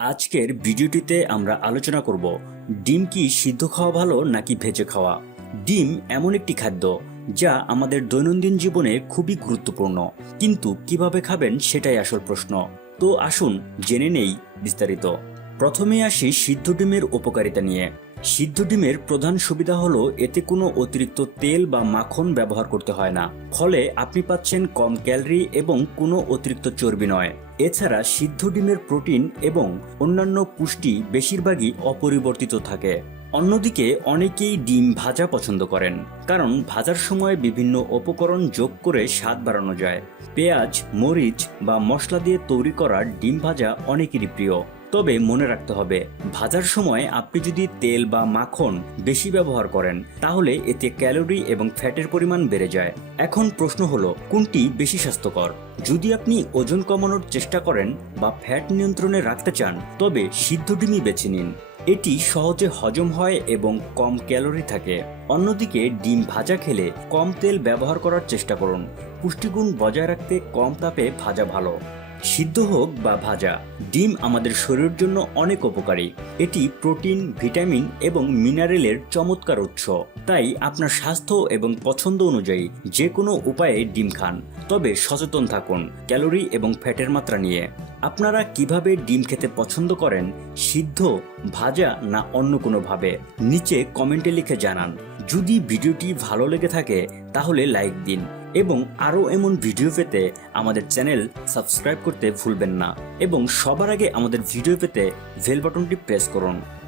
আজকের ভিডিওটিতে আমরা আলোচনা করব, ডিম কি সিদ্ধ খাওয়া ভালো নাকি ভেজে খাওয়া? ডিম এমন একটি খাদ্য যা আমাদের দৈনন্দিন জীবনে খুবই গুরুত্বপূর্ণ। কিন্তু কীভাবে খাবেন সেটাই আসল প্রশ্ন। তো আসুন জেনে নেই বিস্তারিত। প্রথমে আসি সিদ্ধ ডিমের উপকারিতা নিয়ে। সিদ্ধ ডিমের প্রধান সুবিধা হলো এতে কোনো অতিরিক্ত তেল বা মাখন ব্যবহার করতে হয় না। ফলে আপনি পাচ্ছেন কম ক্যালরি এবং কোনো অতিরিক্ত চর্বি নয়। এছাড়া সিদ্ধ ডিমের প্রোটিন এবং অন্যান্য পুষ্টি বেশিরভাগই অপরিবর্তিত থাকে। অন্যদিকে অনেকেই ডিম ভাজা পছন্দ করেন, কারণ ভাজার সময় বিভিন্ন উপকরণ যোগ করে স্বাদ বাড়ানো যায়। পেঁয়াজ, মরিচ বা মশলা দিয়ে তৈরি করা ডিম ভাজা অনেকেরই প্রিয়। তবে মনে রাখতে হবে, ভাজার সময় আপনি যদি তেল বা মাখন বেশি ব্যবহার করেন, তাহলে এতে ক্যালোরি এবং ফ্যাটের পরিমাণ বেড়ে যায়। এখন প্রশ্ন হলো, কোনটি বেশি স্বাস্থ্যকর? যদি আপনি ওজন কমানোর চেষ্টা করেন বা ফ্যাট নিয়ন্ত্রণে রাখতে চান, তবে সিদ্ধ ডিমই বেছে নিন। এটি সহজে হজম হয় এবং কম ক্যালোরি থাকে। অন্যদিকে ডিম ভাজা খেলে কম তেল ব্যবহার করার চেষ্টা করুন। পুষ্টিগুণ বজায় রাখতে কম তাপে ভাজা ভালো। সিদ্ধ হোক বা ভাজা, ডিম আমাদের শরীরের জন্য অনেক উপকারী। এটি প্রোটিন, ভিটামিন এবং মিনারেলের চমৎকার উৎস। তাই আপনার স্বাস্থ্য এবং পছন্দ অনুযায়ী যে কোনো উপায়ে ডিম খান। তবে সচেতন থাকুন ক্যালোরি এবং ফ্যাটের মাত্রা নিয়ে। আপনারা কীভাবে ডিম খেতে পছন্দ করেন, সিদ্ধ, ভাজা না অন্য কোনোভাবে? নিচে কমেন্টে লিখে জানান। যদি ভিডিওটি ভালো লেগে থাকে, তাহলে লাইক দিন এবং আরও এমন ভিডিও পেতে আমাদের চ্যানেল সাবস্ক্রাইব করতে ভুলবেন না এবং সবার আগে আমাদের ভিডিও পেতে বেল বাটনটি প্রেস করুন।